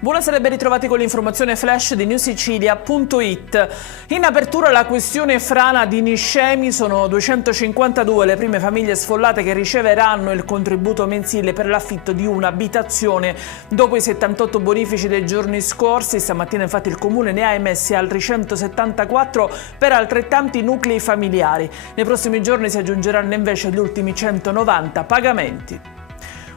Buonasera e ben ritrovati con l'informazione flash di newsicilia.it. In apertura la questione frana di Niscemi. Sono 252 le prime famiglie sfollate che riceveranno il contributo mensile per l'affitto di un'abitazione. Dopo i 78 bonifici dei giorni scorsi, stamattina infatti il Comune ne ha emessi altri 174 per altrettanti nuclei familiari. Nei prossimi giorni si aggiungeranno invece gli ultimi 190 pagamenti.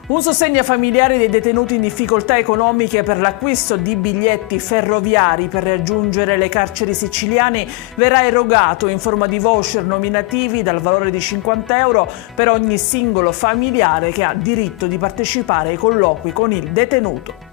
Un sostegno ai familiari dei detenuti in difficoltà economiche per l'acquisto di biglietti ferroviari per raggiungere le carceri siciliane verrà erogato in forma di voucher nominativi dal valore di 50 euro per ogni singolo familiare che ha diritto di partecipare ai colloqui con il detenuto.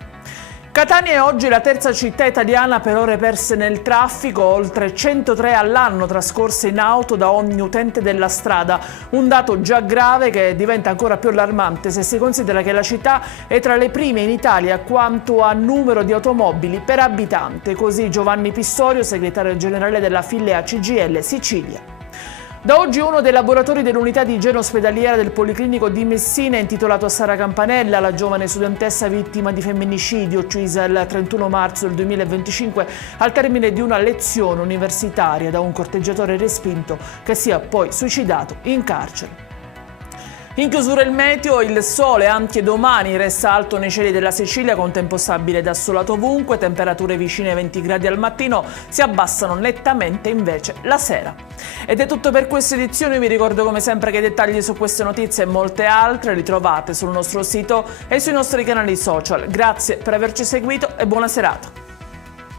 Catania è oggi la terza città italiana per ore perse nel traffico, oltre 103 all'anno trascorse in auto da ogni utente della strada, un dato già grave che diventa ancora più allarmante se si considera che la città è tra le prime in Italia quanto a numero di automobili per abitante, così Giovanni Pistorio, segretario generale della Filea CGIL Sicilia. Da oggi uno dei laboratori dell'unità di igiene ospedaliera del Policlinico di Messina è intitolato a Sara Campanella, la giovane studentessa vittima di femminicidio uccisa il 31 marzo del 2025 al termine di una lezione universitaria da un corteggiatore respinto che si è poi suicidato in carcere. In chiusura il meteo, il sole anche domani resta alto nei cieli della Sicilia con tempo stabile ed assolato ovunque, temperature vicine ai 20 gradi al mattino, si abbassano nettamente invece la sera. Ed è tutto per questa edizione, vi ricordo come sempre che i dettagli su queste notizie e molte altre li trovate sul nostro sito e sui nostri canali social. Grazie per averci seguito e buona serata.